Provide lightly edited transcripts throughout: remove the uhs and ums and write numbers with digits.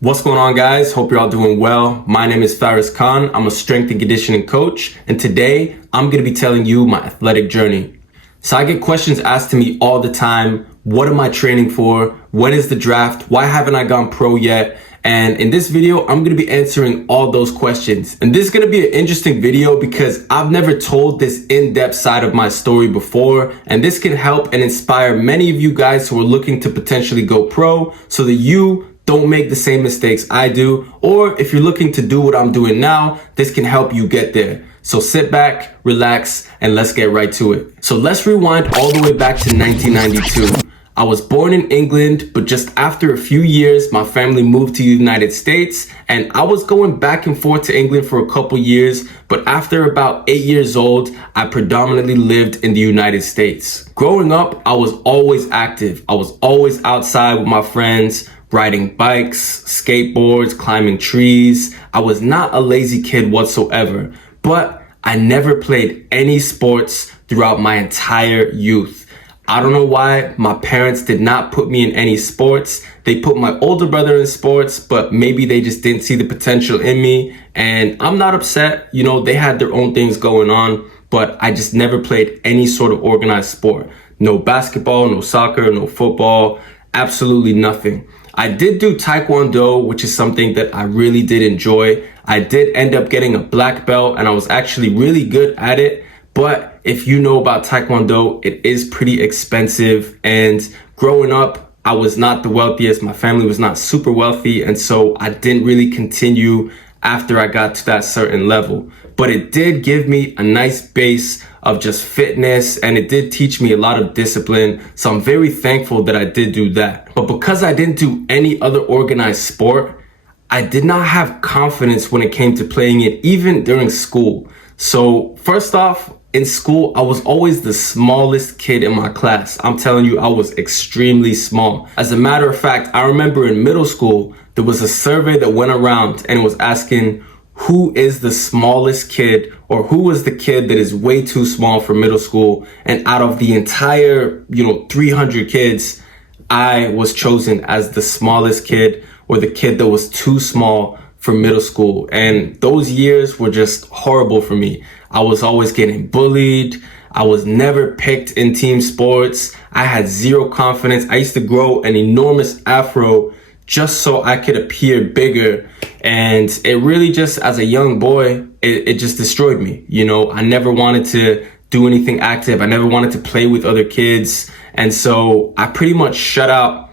What's going on, guys? Hope you're all doing well. My name is Faris Khan. I'm a strength and conditioning coach, and today I'm going to be telling you my athletic journey. So I get questions asked to me all the time. What am I training for? When is the draft? Why haven't I gone pro yet? And in this video, I'm going to be answering all those questions. And this is going to be an interesting video because I've never told this in-depth side of my story before. And this can help and inspire many of you guys who are looking to potentially go pro so that you don't make the same mistakes I do. Or if you're looking to do what I'm doing now, this can help you get there. So sit back, relax, and let's get right to it. So let's rewind all the way back to 1992. I was born in England, but just after a few years, my family moved to the United States, and I was going back and forth to England for a couple years, but after about 8 years old, I predominantly lived in the United States. Growing up, I was always active. I was always outside with my friends, riding bikes, skateboards, climbing trees. I was not a lazy kid whatsoever, but I never played any sports throughout my entire youth. I don't know why my parents did not put me in any sports. They put my older brother in sports, but maybe they just didn't see the potential in me. And I'm not upset. You know, they had their own things going on, but I just never played any sort of organized sport. No basketball, no soccer, no football, absolutely nothing. I did do Taekwondo, which is something that I really did enjoy. I did end up getting a black belt and I was actually really good at it. But if you know about Taekwondo, it is pretty expensive. And growing up, I was not the wealthiest. My family was not super wealthy. And so I didn't really continue after I got to that certain level. But it did give me a nice base of just fitness, and it did teach me a lot of discipline. So I'm very thankful that I did do that. But because I didn't do any other organized sport, I did not have confidence when it came to playing it, even during school. So first off, in school, I was always the smallest kid in my class. I'm telling you, I was extremely small. As a matter of fact, I remember in middle school, there was a survey that went around and it was asking who is the smallest kid, or who was the kid that is way too small for middle school. And out of the entire, 300 kids, I was chosen as the smallest kid, or the kid that was too small for middle school. And those years were just horrible for me. I was always getting bullied. I was never picked in team sports. I had zero confidence. I used to grow an enormous afro just so I could appear bigger. And it really just, as a young boy, it just destroyed me. I never wanted to do anything active. I never wanted to play with other kids. And so I pretty much shut out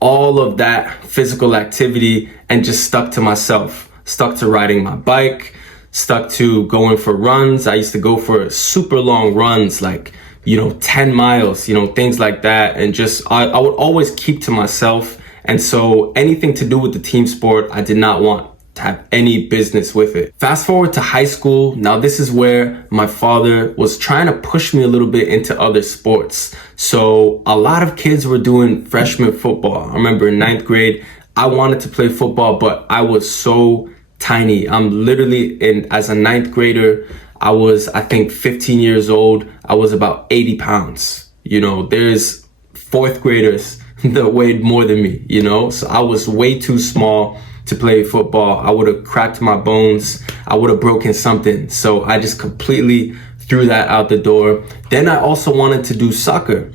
all of that physical activity and just stuck to myself, stuck to riding my bike, stuck to going for runs. I used to go for super long runs, like, 10 miles, things like that. And just, I would always keep to myself. And so anything to do with the team sport, I did not want to have any business with it. Fast forward to high school. Now this is where my father was trying to push me a little bit into other sports. So a lot of kids were doing freshman football. I remember in 9th grade, I wanted to play football, but I was so tiny. I'm literally as a 9th grader, I was, I think 15 years old. I was about 80 pounds. There's 4th graders that weighed more than me, so I was way too small to play football. I would have cracked my bones. I would have broken something. So I just completely threw that out the door. Then I also wanted to do soccer.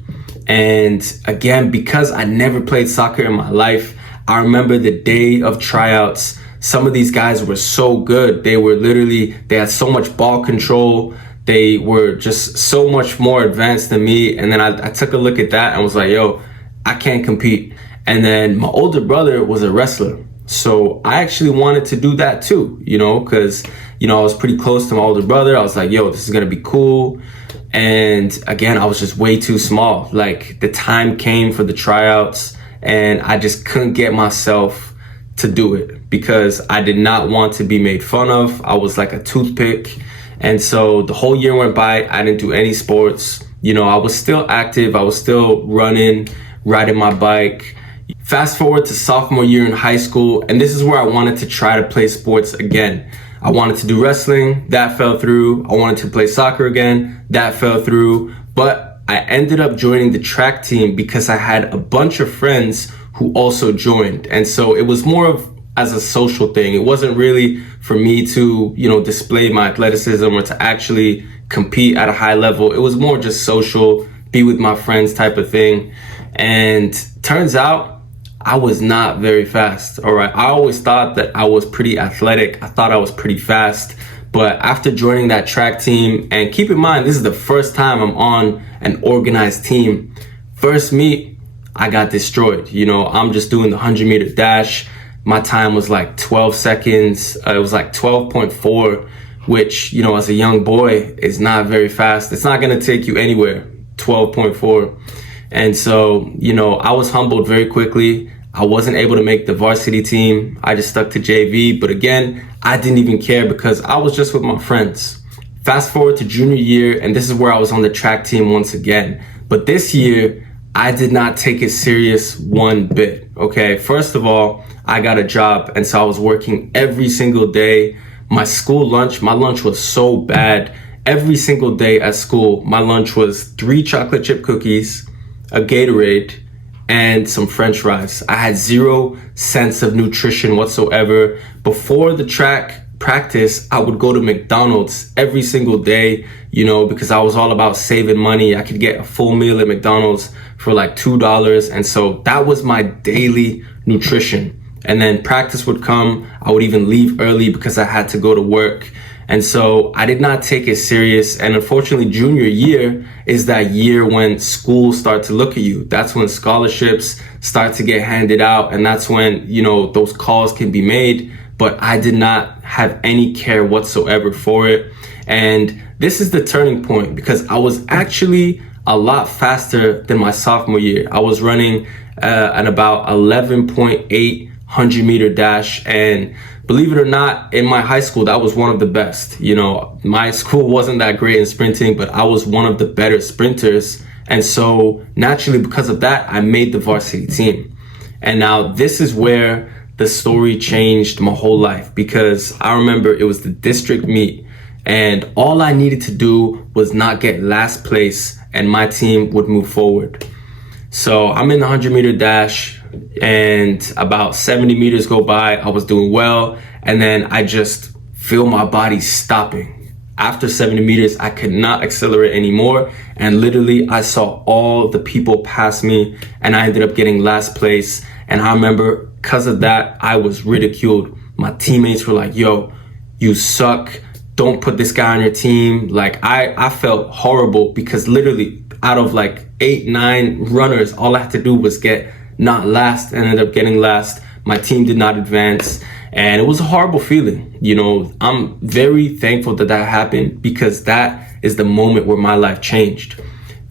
And again, because I never played soccer in my life, I remember the day of tryouts, some of these guys were so good. They had so much ball control. They were just so much more advanced than me. And then I took a look at that and was like, yo, I can't compete. And then my older brother was a wrestler. So I actually wanted to do that too, because, I was pretty close to my older brother. I was like, yo, this is going to be cool. And again, I was just way too small. Like, the time came for the tryouts and I just couldn't get myself to do it because I did not want to be made fun of. I was like a toothpick. And so the whole year went by. I didn't do any sports. I was still active. I was still running, riding my bike. Fast forward to sophomore year in high school, and this is where I wanted to try to play sports again. I wanted to do wrestling, that fell through. I wanted to play soccer again, that fell through. But I ended up joining the track team because I had a bunch of friends who also joined. And so it was more of as a social thing. It wasn't really for me to, display my athleticism or to actually compete at a high level. It was more just social, be with my friends type of thing. And turns out I was not very fast. All right. I always thought that I was pretty athletic. I thought I was pretty fast. But after joining that track team, and keep in mind, this is the first time I'm on an organized team. First meet, I got destroyed. I'm just doing the 100-meter dash. My time was like 12 seconds. It was like 12.4, which, as a young boy is not very fast. It's not going to take you anywhere, 12.4. And so, I was humbled very quickly. I wasn't able to make the varsity team. I just stuck to JV. But again, I didn't even care because I was just with my friends. Fast forward to junior year, and this is where I was on the track team once again. But this year, I did not take it serious one bit. Okay, first of all, I got a job, and so I was working every single day. My lunch was so bad. Every single day at school, my lunch was 3 chocolate chip cookies, a Gatorade, and some French fries. I had zero sense of nutrition whatsoever. Before the track practice, I would go to McDonald's every single day, because I was all about saving money. I could get a full meal at McDonald's for like $2. And so that was my daily nutrition. And then practice would come. I would even leave early because I had to go to work. And so I did not take it serious. And unfortunately, junior year is that year when schools start to look at you. That's when scholarships start to get handed out. And that's when, those calls can be made. But I did not have any care whatsoever for it. And this is the turning point because I was actually a lot faster than my sophomore year. I was running at about 11.8 100-meter dash. And believe it or not, in my high school, that was one of the best. My school wasn't that great in sprinting, but I was one of the better sprinters. And so naturally, because of that, I made the varsity team. And now this is where the story changed my whole life, because I remember it was the district meet and all I needed to do was not get last place and my team would move forward. So I'm in the 100-meter dash and about 70 meters go by. I was doing well. And then I just feel my body stopping. After 70 meters, I could not accelerate anymore. And literally I saw all the people pass me and I ended up getting last place. And I remember because of that, I was ridiculed. My teammates were like, yo, you suck. Don't put this guy on your team. Like I felt horrible because literally out of like 8-9 runners, all I had to do was get not last and ended up getting last. My team did not advance and it was a horrible feeling. I'm very thankful that happened because that is the moment where my life changed.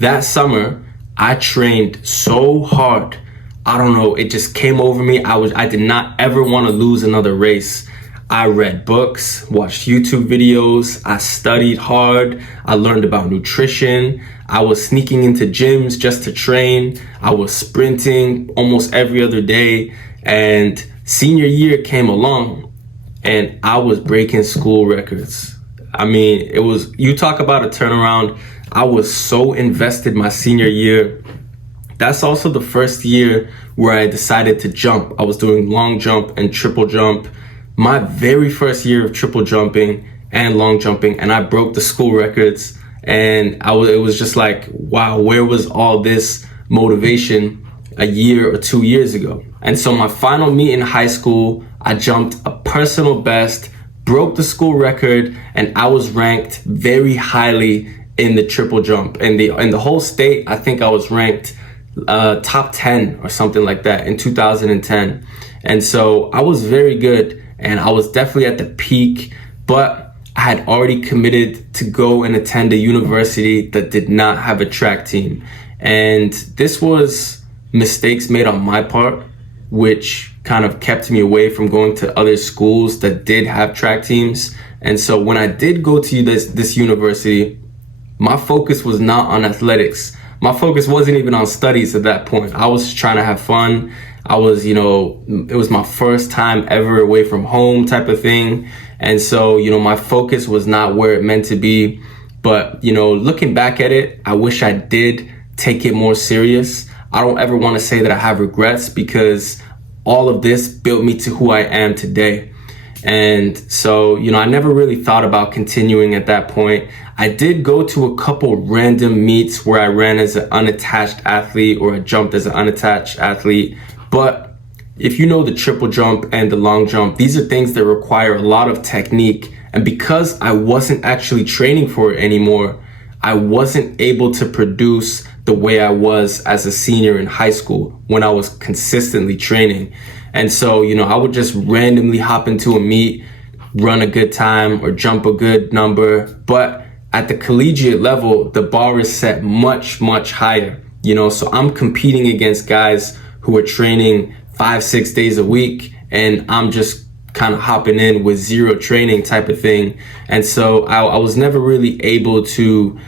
That summer, I trained so hard. I don't know, it just came over me. I did not ever want to lose another race. I read books, watched YouTube videos, I studied hard, I learned about nutrition, I was sneaking into gyms just to train, I was sprinting almost every other day, and senior year came along and I was breaking school records. I mean, you talk about a turnaround. I was so invested my senior year. That's also the first year where I decided to jump. I was doing long jump and triple jump. My very first year of triple jumping and long jumping, and I broke the school records. And it was just like, wow, where was all this motivation a year or 2 years ago? And so my final meet in high school, I jumped a personal best, broke the school record, and I was ranked very highly in the triple jump. In the whole state, I think I was ranked top 10 or something like that in 2010. And so I was very good. And I was definitely at the peak, but I had already committed to go and attend a university that did not have a track team. And this was mistakes made on my part, which kind of kept me away from going to other schools that did have track teams. And so when I did go to this university, my focus was not on athletics. My focus wasn't even on studies at that point. I was trying to have fun. I was, it was my first time ever away from home type of thing. And so, my focus was not where it meant to be. But, looking back at it, I wish I did take it more serious. I don't ever want to say that I have regrets because all of this built me to who I am today. And so, I never really thought about continuing at that point. I did go to a couple random meets where I ran as an unattached athlete, or I jumped as an unattached athlete. But if you know the triple jump and the long jump, these are things that require a lot of technique. And because I wasn't actually training for it anymore, I wasn't able to produce the way I was as a senior in high school when I was consistently training. And so, I would just randomly hop into a meet, run a good time or jump a good number. But at the collegiate level, the bar is set much, much higher, so I'm competing against guys who are training 5-6 days a week, and I'm just kind of hopping in with zero training type of thing. And so I was never really able to,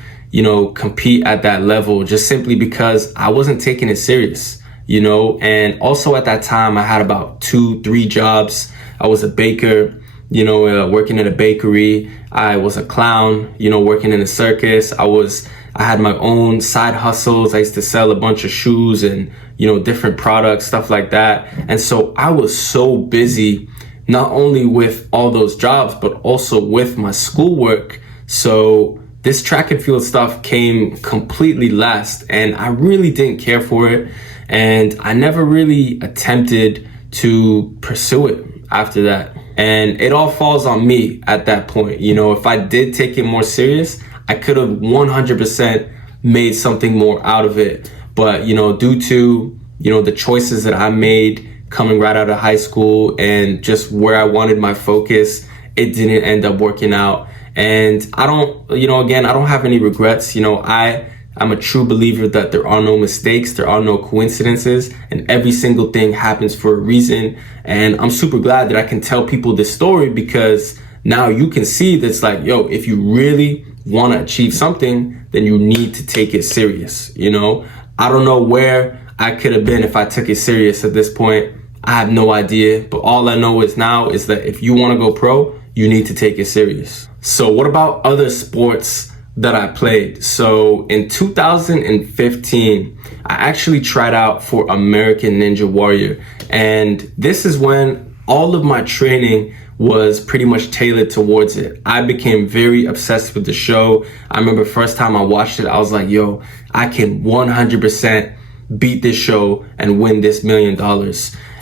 compete at that level, just simply because I wasn't taking it serious. And also at that time I had about 2-3 jobs. I was a baker, working in a bakery. I was a clown, working in a circus. I had my own side hustles. I used to sell a bunch of shoes and, different products, stuff like that. And so I was so busy, not only with all those jobs, but also with my schoolwork. So this track and field stuff came completely last, and I really didn't care for it. And I never really attempted to pursue it after that. And it all falls on me at that point. If I did take it more serious, I could have 100% made something more out of it. But, due to, the choices that I made coming right out of high school and just where I wanted my focus, it didn't end up working out. And I don't, again, I don't have any regrets. I'm a true believer that there are no mistakes, there are no coincidences, and every single thing happens for a reason. And I'm super glad that I can tell people this story, because now you can see that's like, if you really want to achieve something, then you need to take it serious. I don't know where I could have been if I took it serious at this point. I have no idea, but all I know is now is that if you want to go pro, you need to take it serious. So what about other sports that I played? So in 2015, I actually tried out for American Ninja Warrior. And this is when all of my training was pretty much tailored towards it. I became very obsessed with the show. I remember first time I watched it, I was like, I can 100% beat this show and win this $1 million.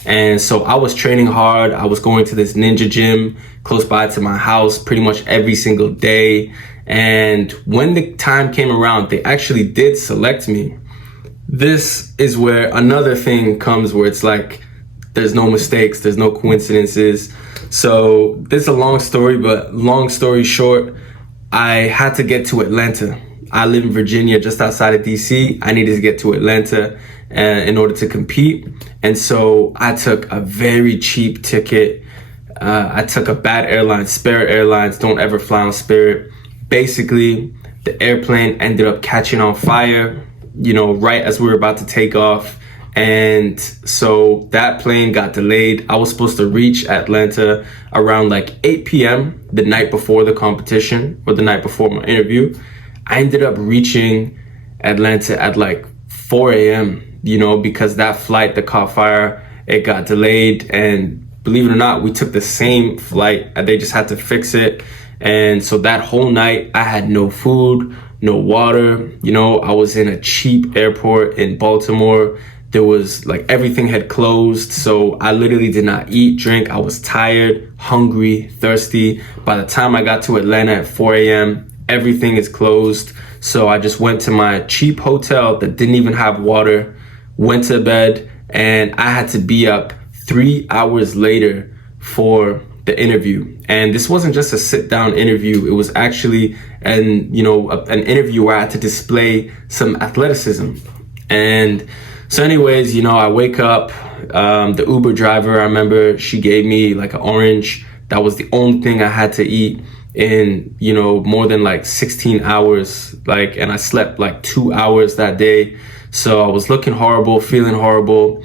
And so I was training hard. I was going to this ninja gym close by to my house pretty much every single day. And when the time came around, they actually did select me. This is where another thing comes where it's like, there's no mistakes, there's no coincidences. So this is a long story, but long story short, I had to get to Atlanta. I live in Virginia, just outside of DC. I needed to get to Atlanta in order to compete. And so I took a very cheap ticket. I took a bad airline, Spirit Airlines. Don't ever fly on Spirit. Basically, the airplane ended up catching on fire, right as we were about to take off. And so that plane got delayed. I was supposed to reach Atlanta around like 8 p.m. the night before the competition, or the night before my interview. I ended up reaching Atlanta at like 4 a.m., because that flight that caught fire, it got delayed. And believe it or not, we took the same flight and they just had to fix it. And so that whole night I had no food, no water. I was in a cheap airport in Baltimore. There was like everything had closed. So I literally did not eat, drink. I was tired, hungry, thirsty. By the time I got to Atlanta at 4 a.m., everything is closed. So I just went to my cheap hotel that didn't even have water, went to bed, and I had to be up 3 hours later for the interview. And this wasn't just a sit down interview. It was actually an interview where I had to display some athleticism. And so anyways, I wake up, the Uber driver, I remember she gave me like an orange. That was the only thing I had to eat in, more than like 16 hours, and I slept like 2 hours that day. So I was looking horrible, feeling horrible,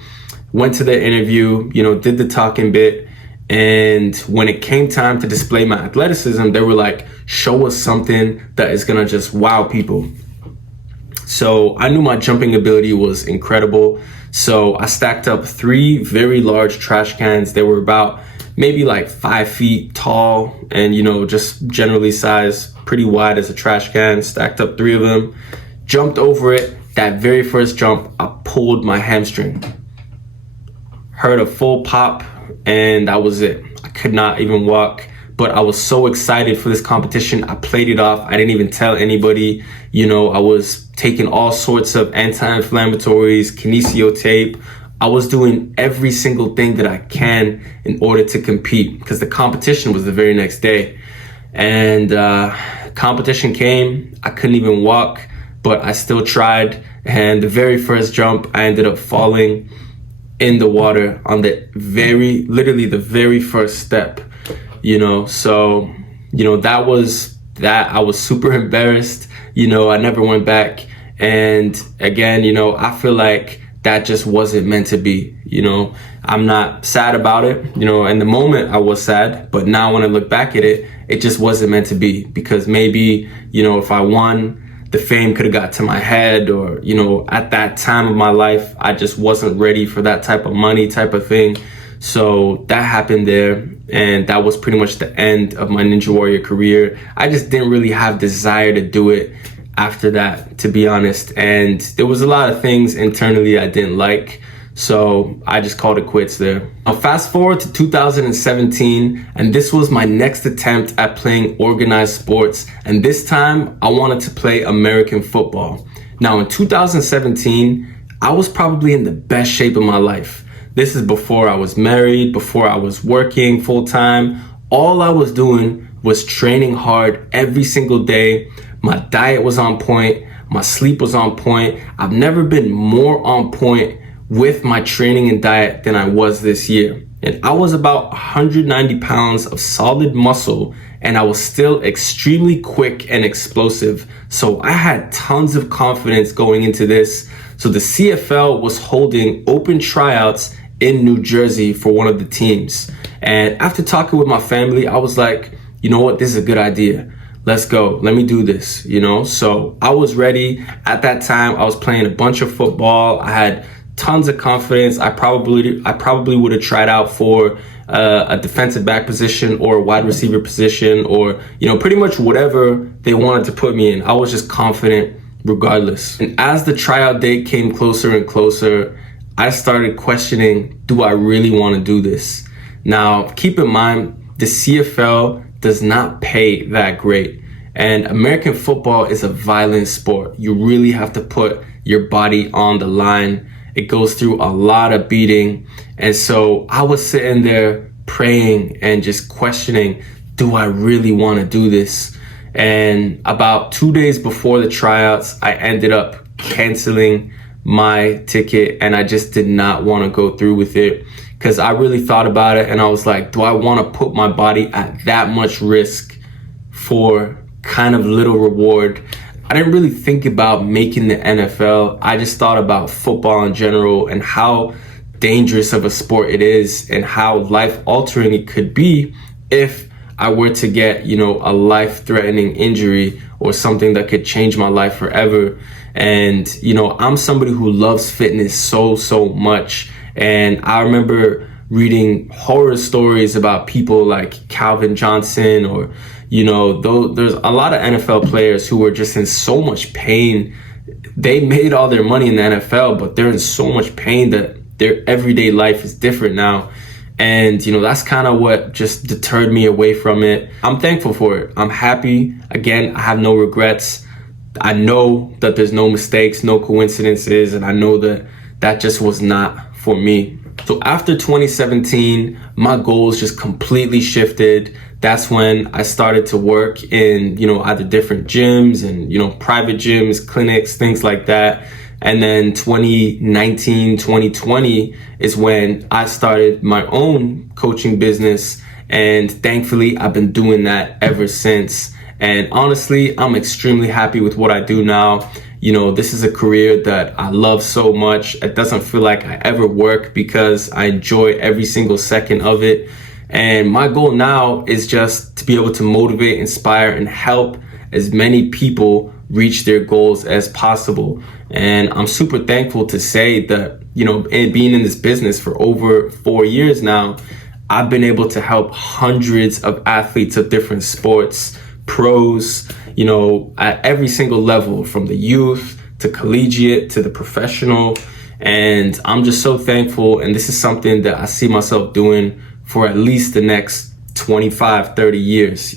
went to the interview, did the talking bit. And when it came time to display my athleticism, they were like, show us something that is gonna just wow people. So I knew my jumping ability was incredible. So I stacked up 3 very large trash cans. They were about maybe like 5 feet tall and, just generally sized, pretty wide as a trash can. Stacked up 3 of them, jumped over it. That very first jump, I pulled my hamstring. Heard a full pop, and that was it. I could not even walk, but I was so excited for this competition. I played it off. I didn't even tell anybody. I was taking all sorts of anti-inflammatories, kinesio tape. I was doing every single thing that I can in order to compete, because the competition was the very next day. And competition came. I couldn't even walk, but I still tried. And the very first jump, I ended up falling in the water on literally the very first step, so, that was that. I was super embarrassed. I never went back. And again, I feel like that just wasn't meant to be. I'm not sad about it. In the moment I was sad, but now when I look back at it, it just wasn't meant to be, because maybe, if I won, the fame could have got to my head, or, at that time of my life, I just wasn't ready for that type of money type of thing. So that happened there. And that was pretty much the end of my Ninja Warrior career. I just didn't really have desire to do it after that, to be honest. And there was a lot of things internally I didn't like. So I just called it quits there. Now fast forward to 2017, and this was my next attempt at playing organized sports. And this time I wanted to play American football. Now in 2017, I was probably in the best shape of my life. This is before I was married, before I was working full time. All I was doing was training hard every single day. My diet was on point. My sleep was on point. I've never been more on point with my training and diet than I was this year. And I was about 190 pounds of solid muscle, and I was still extremely quick and explosive. So I had tons of confidence going into this. So the CFL was holding open tryouts in New Jersey for one of the teams. And after talking with my family, I was like, you know what, this is a good idea. Let's go. Let me do this, So I was ready. At that time, I was playing a bunch of football. I had tons of confidence. I probably would have tried out for a defensive back position or a wide receiver position, or, pretty much whatever they wanted to put me in. I was just confident regardless. And as the tryout date came closer and closer, I started questioning, do I really want to do this? Now, keep in mind, the CFL does not pay that great. And American football is a violent sport. You really have to put your body on the line. It goes through a lot of beating. And so I was sitting there praying and just questioning, do I really want to do this? And about 2 days before the tryouts, I ended up canceling my ticket, and I just did not want to go through with it, because I really thought about it and I was like, do I want to put my body at that much risk for kind of little reward? I didn't really think about making the NFL. I just thought about football in general and how dangerous of a sport it is and how life-altering it could be if I were to get, a life-threatening injury or something that could change my life forever. And, I'm somebody who loves fitness so much. And I remember reading horror stories about people like Calvin Johnson, or, there's a lot of NFL players who were just in so much pain. They made all their money in the NFL, but they're in so much pain that their everyday life is different now. And, that's kind of what just deterred me away from it. I'm thankful for it. I'm happy. Again, I have no regrets. I know that there's no mistakes, no coincidences, and I know that that just was not for me. So after 2017, my goals just completely shifted. That's when I started to work in, either different gyms and, private gyms, clinics, things like that. And then 2019, 2020 is when I started my own coaching business. And thankfully, I've been doing that ever since. And honestly, I'm extremely happy with what I do now. This is a career that I love so much. It doesn't feel like I ever work, because I enjoy every single second of it. And my goal now is just to be able to motivate, inspire, and help as many people reach their goals as possible. And I'm super thankful to say that, being in this business for over 4 years now, I've been able to help hundreds of athletes of different sports, pros, at every single level, from the youth to collegiate to the professional. And I'm just so thankful. And this is something that I see myself doing for at least the next 25, 30 years,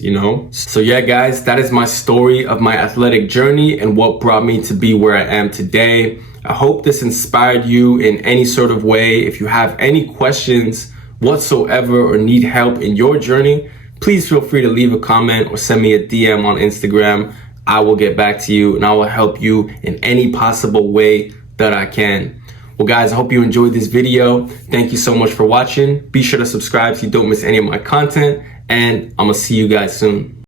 So yeah, guys, that is my story of my athletic journey and what brought me to be where I am today. I hope this inspired you in any sort of way. If you have any questions whatsoever or need help in your journey, please feel free to leave a comment or send me a DM on Instagram. I will get back to you and I will help you in any possible way that I can. Well, guys, I hope you enjoyed this video. Thank you so much for watching. Be sure to subscribe so you don't miss any of my content, and I'm gonna see you guys soon.